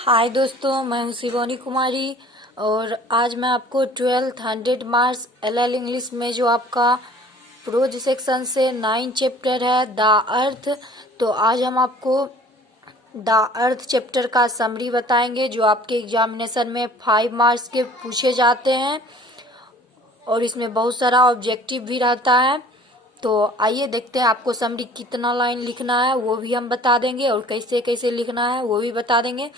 हाय दोस्तों, मैं हूँ शिवानी कुमारी और आज मैं आपको 1200 मार्क्स एलएल इंग्लिश में जो आपका प्रोज सेक्शन से 9 चैप्टर है द अर्थ। तो आज हम आपको द अर्थ चैप्टर का समरी बताएंगे जो आपके एग्जामिनेशन में 5 मार्क्स के पूछे जाते हैं और इसमें बहुत सारा ऑब्जेक्टिव भी रहता है। तो आइए देखते हैं आपको समरी कितना लाइन लिखना है वो भी हम बता देंगे और कैसे कैसे लिखना है वो भी बता देंगे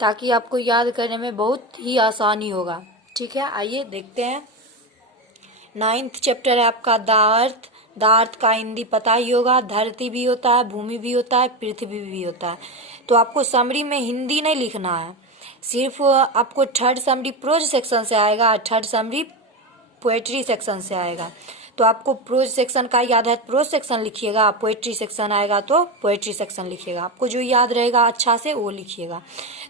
ताकि आपको याद करने में बहुत ही आसानी होगा। ठीक है, आइए देखते हैं। 9th चैप्टर है आपका द अर्थ। द अर्थ का हिंदी पता ही होगा, धरती भी होता है, भूमि भी होता है, पृथ्वी भी होता है। तो आपको समरी में हिंदी नहीं लिखना है, सिर्फ आपको थर्ड समरी प्रोज सेक्शन से आएगा, थर्ड समरी पोएट्री सेक्शन से आएगा। तो आपको प्रोज सेक्शन का याद है प्रोज सेक्शन लिखिएगा, पोएट्री सेक्शन आएगा तो पोएट्री सेक्शन लिखिएगा। आपको जो याद रहेगा अच्छा से वो लिखिएगा।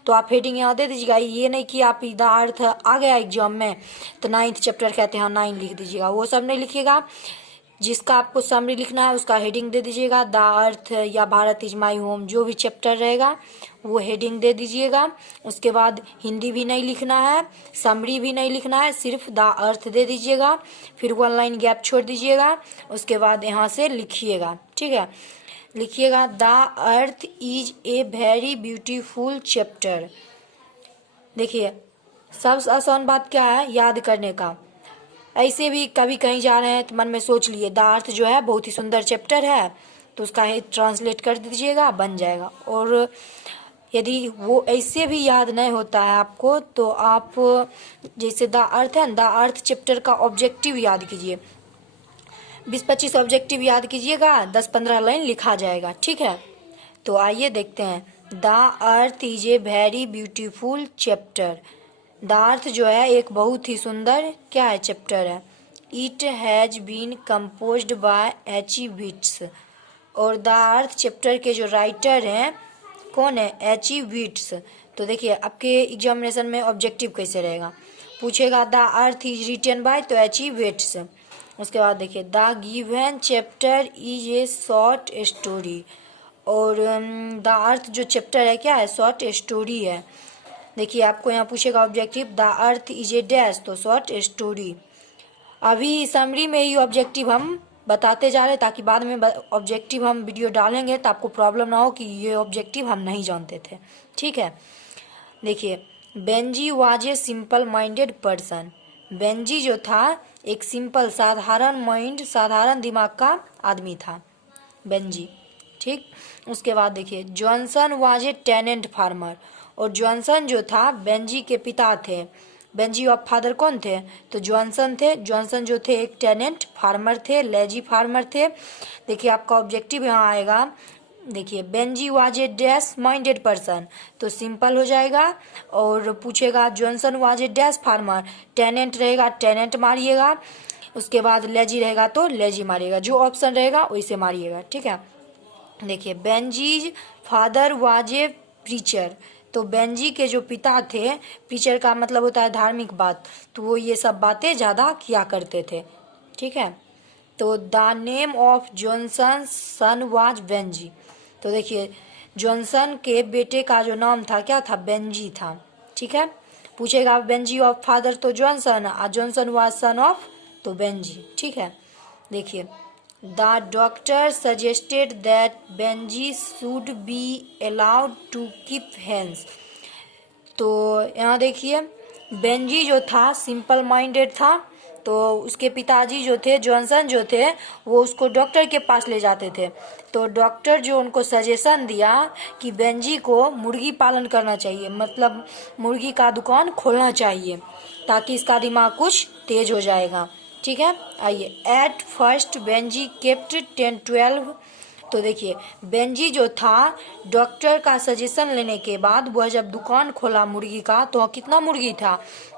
तो आप हेडिंग यहाँ दे दीजिएगा, ये नहीं कि आप द अर्थ आ गया एग्जाम में तो 9th चैप्टर कहते हैं 9 लिख दीजिएगा, वो सब नहीं लिखिएगा। जिसका आपको समरी लिखना है उसका हेडिंग दे दीजिएगा, द अर्थ या भारत इज माई होम, जो भी चैप्टर रहेगा वो हेडिंग दे दीजिएगा। उसके बाद हिंदी भी नहीं लिखना है, समरी भी नहीं लिखना है, सिर्फ द अर्थ दे दीजिएगा, फिर 1 लाइन गैप छोड़ दीजिएगा। उसके बाद यहाँ से लिखिएगा, ठीक है, लिखिएगा द अर्थ is a very beautiful chapter. देखिए सबसे आसान बात क्या है याद करने का। ऐसे भी कभी कहीं जा रहे हैं तो मन में सोच लिए द अर्थ जो है बहुत ही सुंदर चैप्टर है, तो उसका ट्रांसलेट कर दीजिएगा, बन जाएगा। और यदि वो ऐसे भी याद नहीं होता है आपको तो आप जैसे द अर्थ है, द अर्थ चैप्टर का ऑब्जेक्टिव याद कीजिए, 20-25 ऑब्जेक्टिव याद कीजिएगा, 10-15 लाइन लिखा जाएगा। ठीक है, तो आइए देखते हैं। द अर्थ is a very beautiful chapter. The अर्थ जो है एक बहुत ही सुंदर क्या है चैप्टर है। It has been composed by H E. Bates. और द अर्थ चैप्टर के जो राइटर हैं कौन है, एच.ई. विट्स। तो देखिए आपके एग्जामिनेशन में ऑब्जेक्टिव कैसे रहेगा, पूछेगा द अर्थ इज रिटन बाय तो एच.ई. विट्स। उसके बाद देखिए the given chapter is a short story. और द अर्थ जो चैप्टर है क्या है, शॉर्ट स्टोरी है। देखिए आपको यहाँ पूछेगा ऑब्जेक्टिव द अर्थ इज ए डैश, तो शॉर्ट स्टोरी। अभी समरी में ही ऑब्जेक्टिव हम बताते जा रहे हैं ताकि बाद में ऑब्जेक्टिव हम वीडियो डालेंगे तो आपको प्रॉब्लम ना हो कि ये ऑब्जेक्टिव हम नहीं जानते थे। ठीक है, देखिए Benjy was a simple minded person. Benji जो था एक सिंपल साधारण माइंड, साधारण दिमाग का आदमी था बेंजी। ठीक, उसके बाद देखिए Johnson was a tenant farmer. और जॉनसन जो था बेंजी के पिता थे। बेंजी ऑफ फादर कौन थे, तो जॉनसन थे। जॉनसन जो थे एक टेनेंट फार्मर थे, लेजी फार्मर थे। देखिए आपका ऑब्जेक्टिव यहाँ आएगा, देखिए Benjy was a dash minded person, तो सिंपल हो जाएगा। और पूछेगा Johnson was a dash farmer, tenant रहेगा टेनेंट मारिएगा, उसके बाद लेजी रहेगा तो लेजी मारिएगा, जो ऑप्शन रहेगा वैसे मारिएगा। ठीक है, देखिए बेंजीज फादर वाज ए प्रीचर। तो बेंजी के जो पिता थे, प्रीचर का मतलब होता है धार्मिक बात, तो वो ये सब बातें ज़्यादा किया करते थे। ठीक है, तो the name of Johnson son was Benjy. तो देखिए जॉनसन के बेटे का जो नाम था क्या था, बेंजी था। ठीक है, पूछेगा बेंजी ऑफ फादर तो जॉनसन, और जॉनसन वाज सन ऑफ तो बेंजी। ठीक है, देखिए The doctor suggested that Benji should be allowed to keep hens। तो यहाँ देखिए बेंजी जो था सिंपल माइंडेड था, तो उसके पिताजी जो थे जॉनसन जो थे वो उसको डॉक्टर के पास ले जाते थे। तो डॉक्टर जो उनको सजेशन दिया कि बेंजी को मुर्गी पालन करना चाहिए, मतलब मुर्गी का दुकान खोलना चाहिए ताकि इसका दिमाग कुछ तेज हो जाएगा। ठीक है, आइए एट फर्स्ट बेंजी केप्ट 10-12। तो देखिए बेंजी जो था डॉक्टर का सजेशन लेने के बाद वह जब दुकान खोला मुर्गी का तो कितना मुर्गी था,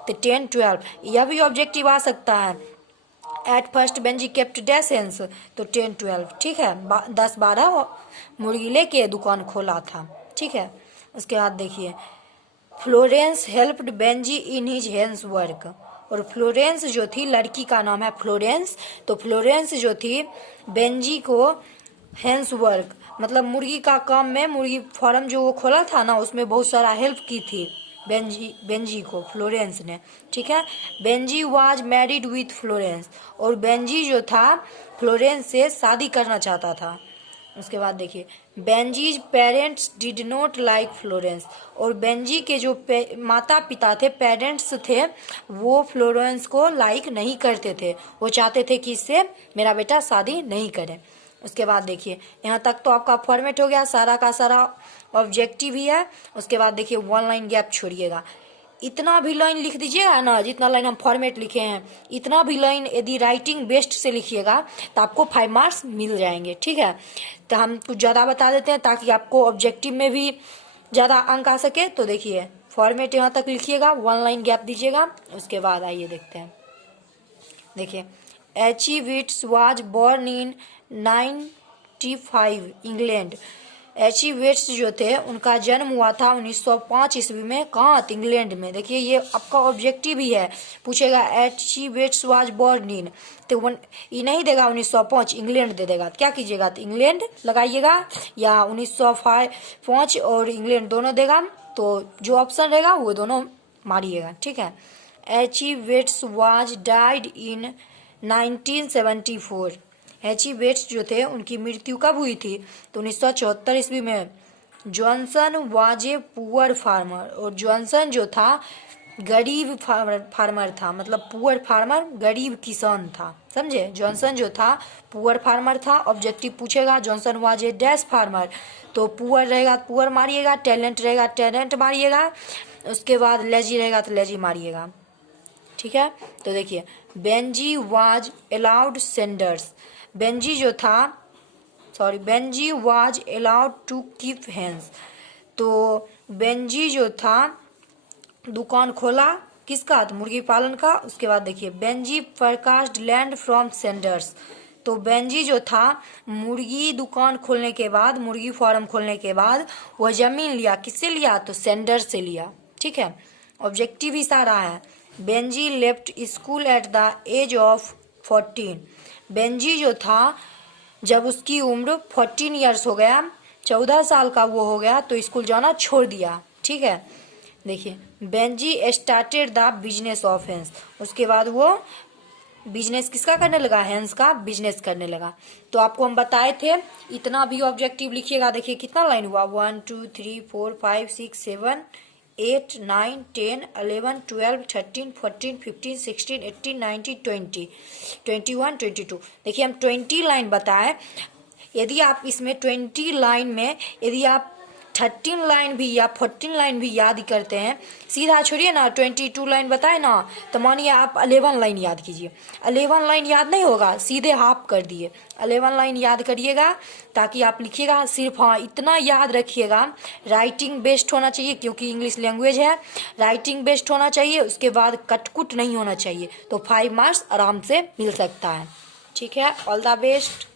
तो 10-12। यह भी ऑब्जेक्टिव आ सकता है, at first Benji kept dash hence, तो 10-12। ठीक है, 10-12 मुर्गी लेके दुकान खोला था। ठीक है, उसके बाद देखिए Florence helped Benji in his hence work. और फ्लोरेंस जो थी लड़की का नाम है फ्लोरेंस, तो फ्लोरेंस जो थी बेंजी को हेंस वर्क मतलब मुर्गी का काम में मुर्गी फार्म जो वो खोला था ना, उसमें बहुत सारा हेल्प की थी बेंजी को फ्लोरेंस ने, ठीक है। Benji was married with Florence, और बेंजी जो था फ्लोरेंस से शादी करना चाहता था। उसके बाद देखिए, Benjie's parents did not like Florence, और बेंजी के जो माता पिता थे, पेरेंट्स थे, वो फ्लोरेंस को लाइक नहीं करते थे। वो चाहते थे कि इससे मेरा बेटा शादी नहीं करे। उसके बाद देखिए, यहाँ तक तो आपका फॉर्मेट हो गया, सारा का सारा ऑब्जेक्टिव ही है। उसके बाद देखिए, वन लाइन गैप छोड़िएगा, इतना भी लाइन लिख दीजिएगा ना, जितना लाइन हम फॉर्मेट लिखे हैं, इतना भी लाइन यदि राइटिंग बेस्ट से लिखिएगा तो आपको 5 मार्क्स मिल जाएंगे, ठीक है। तो हम कुछ ज़्यादा बता देते हैं ताकि आपको ऑब्जेक्टिव में भी ज़्यादा अंक आ सके। तो देखिए, फॉर्मेट यहाँ तक लिखिएगा, वन लाइन गैप दीजिएगा। उसके बाद आइए देखते हैं। देखिए, H Bates was born in 95 England. H Bates जो थे उनका जन्म हुआ था 1905 ईस्वी में, कहाँ? इंग्लैंड में। देखिए, ये आपका ऑब्जेक्टिव ही है, पूछेगा H Bates was born in, तो ये नहीं देगा 1905, इंग्लैंड दे देगा। क्या कीजिएगा? तो इंग्लैंड लगाइएगा, या 1905 और इंग्लैंड दोनों देगा, तो जो ऑप्शन रहेगा वो दोनों मारिएगा, ठीक है। H Bates was died in 1974। H Bates जो थे उनकी मृत्यु कब हुई थी? तो 1974 ईस्वी में। Johnson was a poor farmer, और जॉनसन जो था गरीब फार्मर था, मतलब पुअर फार्मर गरीब किसान था, समझे। जॉनसन जो था पुअर फार्मर था। ऑब्जेक्टिव पूछेगा Johnson was a dash farmer, तो पुअर रहेगा तो पुअर मारिएगा, टैलेंट रहेगा टैलेंट मारिएगा, उसके बाद लेजी रहेगा तो लेजी मारिएगा, ठीक है। तो देखिए, Benjy was allowed senders, Benjy was allowed to keep hens, तो बेंजी जो था दुकान खोला किसका? तो मुर्गी पालन का। उसके बाद देखिए, बेंजी परकास्ट लैंड फ्रॉम सेंडर्स, तो बेंजी जो था मुर्गी दुकान खोलने के बाद, मुर्गी फार्म खोलने के बाद वह जमीन लिया, किससे लिया? तो सेंडर से लिया, ठीक है। ऑब्जेक्टिव ही सारा है। Benjy left school at the age of 14, Benjy जो था जब उसकी उम्र 14 ईयर्स हो गया, 14 साल का वो हो गया, तो स्कूल जाना छोड़ दिया, ठीक है। देखिए, Benji started the business of hence, उसके बाद वो बिजनेस किसका करने लगा? हेंस का बिजनेस करने लगा। तो आपको हम बताए थे, इतना भी ऑब्जेक्टिव लिखिएगा। देखिए कितना लाइन हुआ, 1 2 3 4 5 6 7 8 9 10 11 12 13 14 15 16 18 19 20 21 22। देखिए, हम 20 लाइन बताएं, यदि आप इसमें 20 लाइन में यदि आप 13 लाइन भी या 14 लाइन भी याद करते हैं, सीधा छोड़िए ना, 22 लाइन बताए ना, तो मानिए आप 11 लाइन याद कीजिए। 11 लाइन याद नहीं होगा, सीधे हाफ कर दिए, 11 लाइन याद करिएगा, ताकि आप लिखिएगा सिर्फ। हाँ, इतना याद रखिएगा, राइटिंग बेस्ट होना चाहिए, क्योंकि इंग्लिश लैंग्वेज है, राइटिंग बेस्ट होना चाहिए, उसके बाद कटकुट नहीं होना चाहिए, तो 5 मार्क्स आराम से मिल सकता है, ठीक है। All the best.